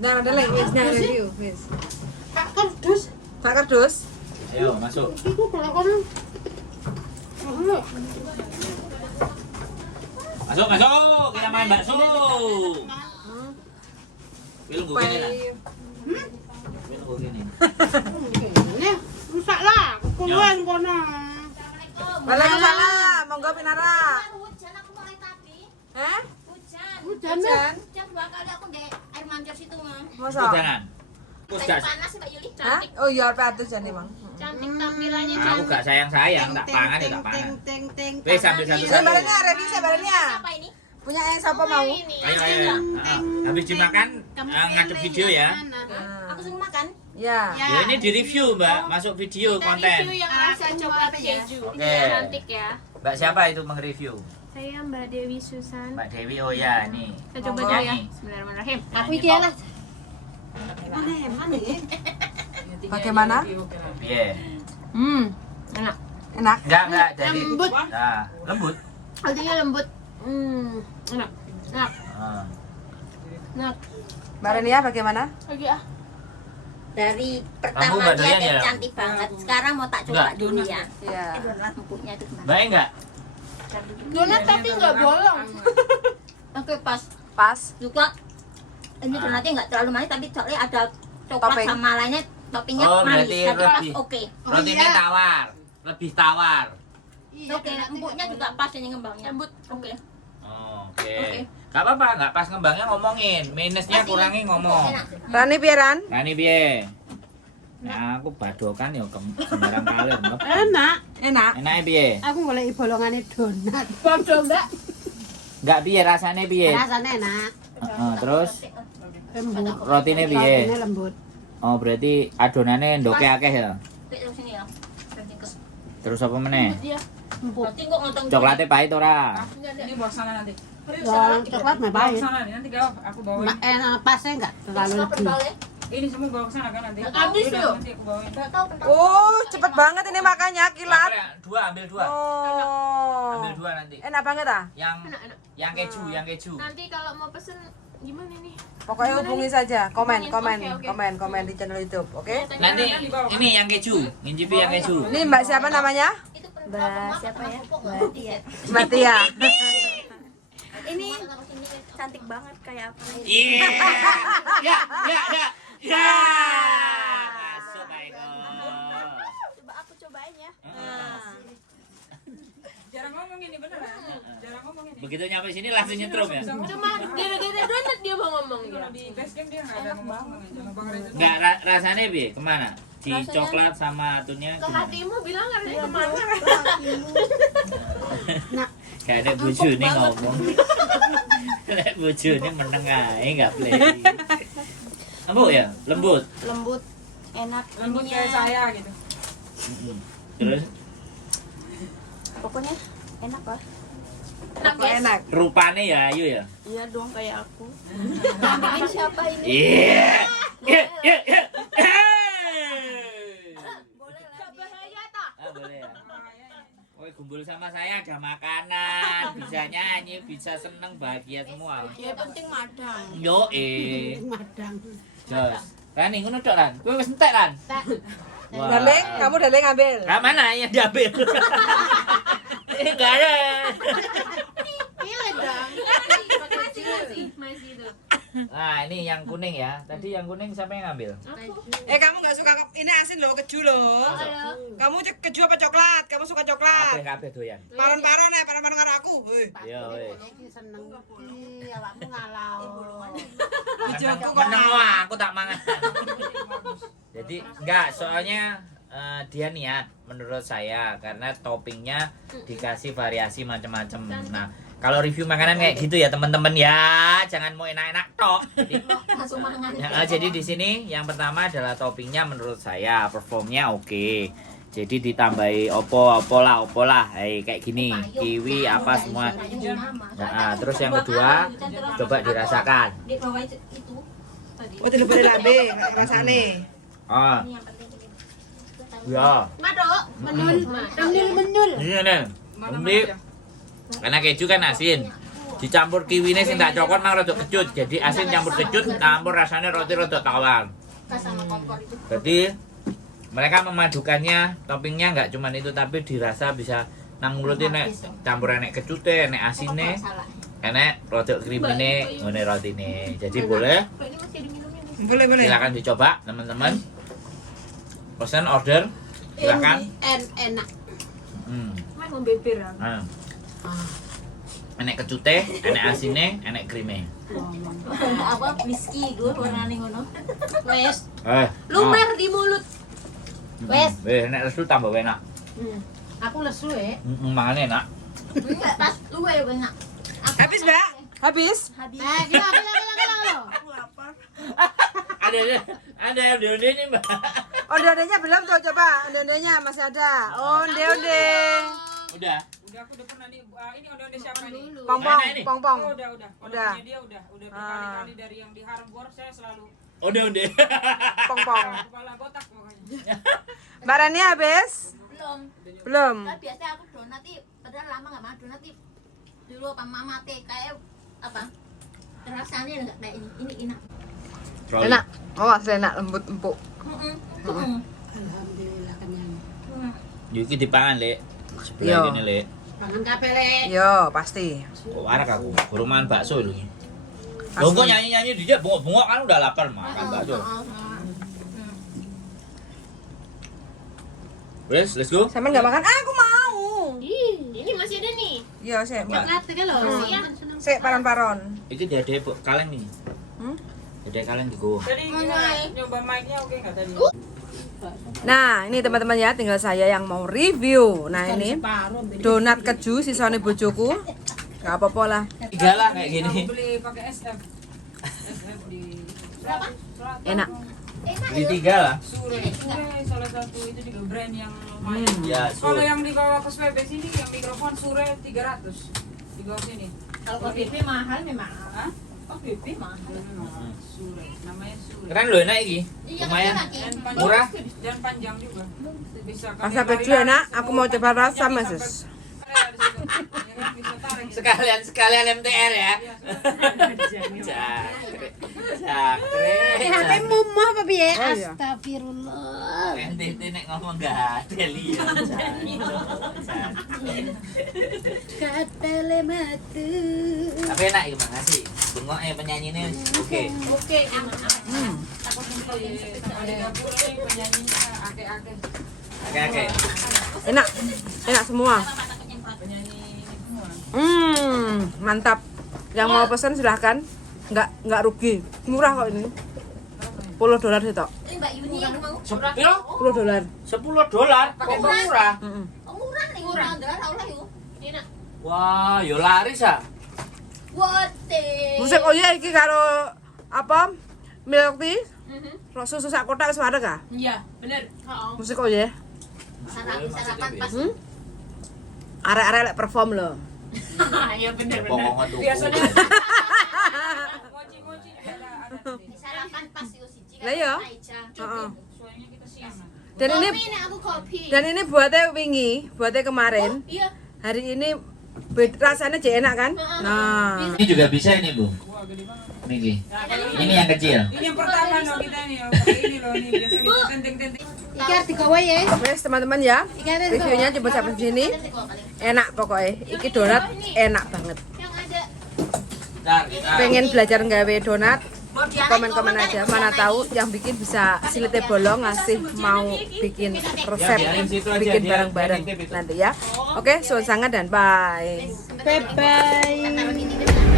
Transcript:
Nah, ada lagi, wis nang review, wis. Kak kardus. Kak kardus. Ayo masuk. Iku kalau kono. Masuk, masuk. Kita main bakso. Film gue gini lah. Film gue gini. Nih, rusak lah. Keluar kono. Waalaikumsalam, monggo Pinara. Hujan aku mulai tadi. Eh? Hujan. Hujan. Hujan. Hujan 2 kali aku di air mancur situ, Mam. Masa? Jangan. Aku Tadi gak, panas Mbak Yuli, Hah? cantik. Oh iya, patus jan emang. Cantik tampilannya aku cantik. gak sayang-sayang, tak pangan ya tak pangan. Wes ambil Ini satu-satu. barangnya, review saya barangnya. Apa ini? Punya yang siapa mau? Ini. Ayo, ayo. Habis dimakan, ngadep video ya. Nah. Aku suruh makan. Ya. Ya ini di review mbak, masuk video konten. Review yang rasa coklat keju. Oke. Ini cantik ya. Mbak siapa itu mengreview? Saya Mbak Dewi Susan. Mbak Dewi, oh ya nih. Kita coba Monggo. dulu ya. Nyanyi. Bismillahirrahmanirrahim. Aku iki lah. Bagaimana? Iya. Enak. Enak. Enggak, jadi. Lembut. Nah, lembut. Artinya lembut. Enak. Enak. Ah. Enak. Mbak Renia bagaimana? Lagi ah. Dari Kamu pertama Mbak lihat Doyan ya? cantik banget. Sekarang mau tak coba Enggak. dulu ya. Iya. Donat empuknya itu gimana? Baik enggak? Donat tapi nggak bolong. Oke pas. Pas. Juga ini donatnya nggak terlalu manis tapi soalnya ada coklat Topping. sama lainnya toppingnya Oh, manis. berarti Jadi pas lebih. oke. Rotinya tawar, lebih tawar. Oke, empuknya juga pas ini ngembangnya. Lembut. Oke. Oh, oke. Oke. Gak apa-apa, nggak pas ngembangnya ngomongin, minusnya Masih kurangi ngomong. enak. Rani Pieran. Nah ini piye? Nah, aku badokan ya sembarang kali. Enak. Enak. Enaknya piye? Aku golek bolongane donat. Bodoh Mbak. Enggak piye rasanya piye? Rasanya enak. Heeh, terus Lembut. rotinya piye? Rotinya lembut. Oh, berarti adonannya ndoke akeh ya. Terus sini ya. Terus apa meneh? Roti kok ngotong. Coklatnya pahit ora? Ini bawa sana nanti. Coklat mah Bawa baik. ke sana nih, nanti aku bawain. Enak pasnya enggak terlalu lebih. Ini semua bawa ke sana kan nanti. Habis Udah, loh. nanti aku bawain. Oh, cepet banget ini makannya kilat. Dua, ambil dua. Oh. Ambil dua nanti. Enak banget ah. Yang keju, yang keju. Nanti kalau mau pesen gimana nih? Pokoknya hubungi saja, komen, Hubungin, komen, oke, oke. komen, komen di channel YouTube, oke? Nanti ini yang keju, ngincipi yang keju. Ini Mbak siapa namanya? Mbak siapa ya? Mbak Tia. Mbak Tia. Ini cantik banget kayak apa? Iya. Ya, ya, ya. Ya. Masuk Aiko. Coba aku cobain ya. Jarang ngomong ini beneran. Jarang ngomong ini. Begitu nyampe sini langsung nyetrum ya? Cuma gara-gara donat dia mau ngomong ya. Kalau di base camp dia nggak ada ngomong aja. Bang Reza. Enggak, rasanya bi kemana? Di coklat sama aturnya Ke gimana? hatimu bilang harusnya kemana? Kayak ada bojone ngomong. Kayak bojone meneng ae enggak play. Empuk ya? Lembut. Lembut, enak. Lembut ininya. kayak saya gitu. Terus Pokoknya enak lah. Enak Kok guys. enak. rupane ya ayu ya? Iya dong kayak aku. Bikin siapa ini? Iya. Iya, iya, iya. Boleh lah. Coba saya tak. Ah, boleh ya. Woi, kumpul sama saya ada makanan, bisa nyanyi, bisa seneng, bahagia semua. Ya penting madang. Yo Madang. Jos. Rani ngono tok Ran. Kowe wis entek Ran. Wah. Darling, kamu darling ambil. Nah, mana yang diambil? Enggak ada. Pilih dong. Masih itu. Nah, ini yang kuning ya. Tadi yang kuning siapa yang ngambil? Kamu nggak suka ini asin loh, keju loh. Kamu keju apa coklat? Kamu suka coklat? Kabeh doyan. Paron-paron ya, paron-paron karo aku. Iya, weh. Iki seneng iki awakmu ngalau. Bojoku kok Meneng wah, aku tak mangan. Jadi enggak, soalnya dia niat menurut saya karena toppingnya dikasih variasi macam-macam. Nah, kalau review makanan kayak gitu ya teman-teman ya, jangan mau enak-enak tok. Jadi, Langsung mangan. jadi di sini yang pertama adalah toppingnya menurut saya performnya oke. Jadi ditambahi opo lah, kayak gini, kiwi apa semua. Nah, terus yang kedua coba dirasakan. Di bawah itu. Oh, tidak boleh lambe, rasane. Ah, Ini yang penting ini. ya. Madok. Menyul. Ini nih. Nanti Karena keju kan asin. Dicampur kiwine sing tak cokot mang rada kecut. Jadi asin campur kecut, campur rasanya roti rada tawar. Sama kompor itu. Jadi mereka memadukannya, toppingnya nggak cuman itu tapi dirasa bisa nang mulut nek campur enek kecute, enek asine, enek rada krimine, ngene rotine. Jadi boleh Ini masih ada minumnya nih. Boleh. silakan dicoba teman-teman. Pesan order silakan. Enak. Main membebir ya. Nah. Enek kecute, enek asine, enek krime. Apa whisky gue warnane ngono. Wes. Lumer di mulut. Wes. Nek restu tambah enak. Aku lesu ya. Mangane enak. Enggak pas lu ya banyak. Habis, Mbak? Habis? Habis. Nah, kita. Ada onde nih, Mbak. Onde-ondenya belum tuh, coba. Onde-ondenya masih ada. Onde-onde. Udah. Udah aku udah pernah nih. Ini onde-onde siapa nih? Pong-pong, Mana ini? pong-pong. Oh, udah. Udah. Dia udah berkali-kali dari yang di Harbor saya selalu Onde. Pong-pong. kepala botak pokoknya. Mbak Rani habis? Belum. Belum. Kan biasa aku donat nih, padahal lama enggak makan donat nih. Dulu apa mama teh kayak apa? Rasanya enggak kayak ini. Ini enak. Enak. Oh, asli enak, lembut, empuk. Alhamdulillah kenyang. Yuki dipangan, Lek. Iya. Sebelah ini, Lek. Pangan kabeh le. Yo, pasti. Kok warak aku, baru makan bakso lho iki. Lho kok nyanyi-nyanyi dia bengok-bengok kan udah lapar makan bakso. Wes, let's go. Sampean nggak makan? Ah, aku mau. Ini masih ada nih. Yo, sik, Mbak. Coklat iki lho. Iya. Sik paron-paron. Iki dia kaleng nih. Dia kaleng di gua. Tadi nyoba mic-nya oke enggak tadi? Nah, ini teman-teman ya, tinggal saya yang mau review. Nah, ini Separuh. donat keju sisane bojoku. Gak apa-apa lah. Tiga lah kayak Aku gini. beli pakai SF. SF di Berapa? Enak. Beli tiga lah. Sure salah satu itu juga brand yang lumayan. Ya, Kalau so. yang di bawah ke SPB sini yang mikrofon Sure 300 di bawah sini. Kalau KBP mahal memang. Hah? KBP mahal. Sure, namanya Sure. Keren loh enak iki. Iya, Lumayan. Dan panjang, Murah. dan panjang juga. Bisa Rasa keju enak, aku mau coba rasa, Mas. Sekalian MTR ya. HP mumoh apa piye? Oh, iya. Astagfirullah. NTT nek ngomong gak ada lihat. Katele matu. Tapi enak iki makasih. Bengoknya penyanyine oke. Oke, aman. Takut Sama di dapur ini penyanyinya ake-ake. Oke. Enak. Enak semua. Penyanyi semua. Mantap. Yang mau pesan silahkan. Nggak rugi. Murah kok ini. $10 sih tok. Ini Mbak Yuni yang mau. Sepiro? $10. $10 pakai murah. Oh, murah nih, murah. Ora yo. Enak. Wah, yo laris ah. Wote. Musik oh iya iki karo apa? Milk tea. Susu sak kotak wis wareg ah. Iya, bener. Musik oh iya. Sarapan pas. Arek-arek lek perform lho. Iya bener. Pokoknya tuh. Biasanya mochi-mochi juga ada nanti. Sarapan pas yo siji. Lah iya. Heeh. Soalnya kita siang. Dan ini aku kopi. dan ini buatnya wingi, buatnya kemarin. Iya. Hari ini rasanya jadi enak kan? Nah. Ini juga bisa ini, Bu. Wah, gede banget. Ini. Nah, kalau Ini yang kecil. ini yang pertama loh kita nih, oh, pakai ini loh nih biasa kita tenting-tenting. Iki arep digawe ya. Wes teman-teman ya. Reviewnya coba sampai sini. Enak pokoknya. Iki donat enak banget. Yang ada Bentar. Pengen belajar nggawe donat? Komen-komen aja. Mana tahu yang bikin bisa silitnya bolong ngasih mau bikin resep bikin bareng-bareng nanti ya. Oke, suwun sangat dan bye. Bye bye. taruh di sini.